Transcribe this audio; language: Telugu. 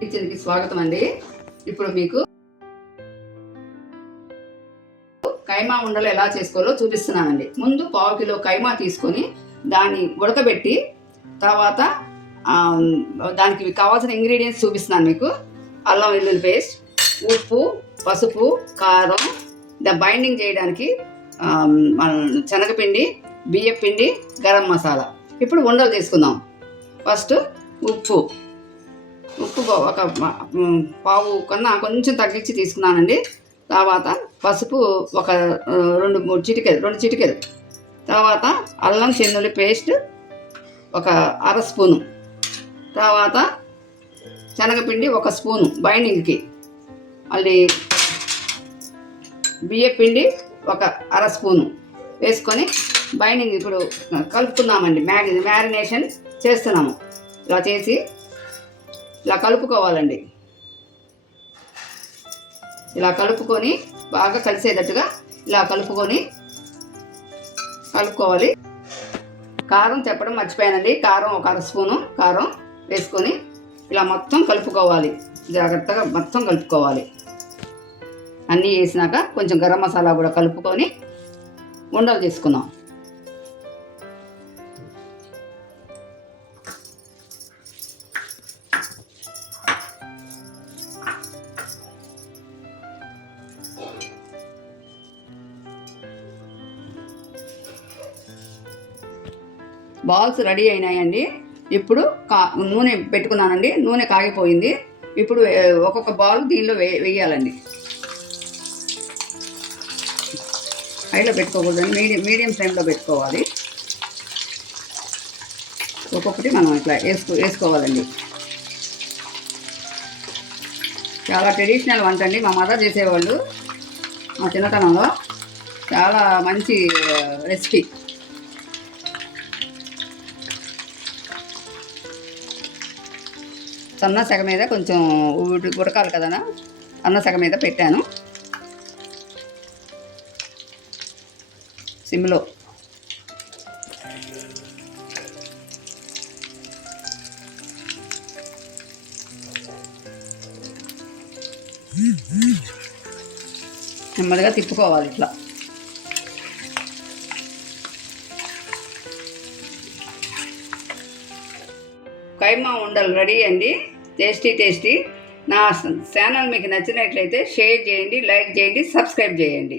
కిచెన్కి స్వాగతం అండి. ఇప్పుడు మీకు కైమా ఉండలు ఎలా చేసుకోవాలో చూపిస్తున్నానండి. ముందు 1/2 కిలో కైమా తీసుకొని దాన్ని ఉడకబెట్టి తర్వాత దానికి కావాల్సిన ఇంగ్రీడియంట్స్ చూపిస్తున్నాను మీకు. అల్లం వెల్లుల్లి పేస్ట్, ఉప్పు, పసుపు, కారం, బైండింగ్ చేయడానికి శనగపిండి, బియ్యపిండి, గరం మసాలా. ఇప్పుడు ఉండలు తీసుకుందాం. ఫస్ట్ ఉప్పు ఒక పావు కన్నా కొంచెం తగ్గించి తీసుకున్నానండి. తర్వాత పసుపు ఒక 2 చిటికెలు. తర్వాత అల్లం వెల్లుల్లి పేస్ట్ ఒక 1/2 స్పూను. తర్వాత శనగపిండి 1 స్పూను బైండింగ్కి. మళ్ళీ బియ్యపిండి ఒక 1/2 స్పూను వేసుకొని బైండింగ్ ఇప్పుడు కలుపుకుందామండి. మ్యారినేషన్ చేస్తున్నాము. ఇలా చేసి ఇలా కలుపుకోవాలండి. ఇలా కలుపుకొని బాగా కలిసేటట్టుగా ఇలా కలుపుకోవాలి. కారం చెప్పడం మర్చిపోయానండి. కారం ఒక 1/2 స్పూను కారం వేసుకొని ఇలా మొత్తం కలుపుకోవాలి. జాగ్రత్తగా మొత్తం కలుపుకోవాలి. అన్నీ వేసినాక కొంచెం గరం మసాలా కూడా కలుపుకొని ఉండలు తీసుకుందాం. బాల్స్ రెడీ అయినాయండి. ఇప్పుడు నూనె పెట్టుకున్నానండి. నూనె కాగిపోయింది. ఇప్పుడు ఒక్కొక్క బాల్ దీనిలో వేయాలండి. హైలో పెట్టుకోకూడదండి, మీడియం ఫ్లేమ్లో పెట్టుకోవాలి. ఒక్కొక్కటి మనం ఇట్లా వేసుకోవాలండి. చాలా ట్రెడిషనల్ వంట అండి. మా మదర్ చేసేవాళ్ళు మా చిన్నతనంలో. చాలా మంచి రెసిపీ. సన్న సెగ మీద కొంచెం ఉడకాలి కదా, అన్న సెగ మీద పెట్టాను సిమ్లో. నెమ్మదిగా తిప్పుకోవాలి ఇట్లా. కైమా ఉండలు రెడీ అండి. టేస్టీ. నా ఛానల్ మీకు నచ్చినట్లయితే షేర్ చేయండి, లైక్ చేయండి, సబ్స్క్రైబ్ చేయండి.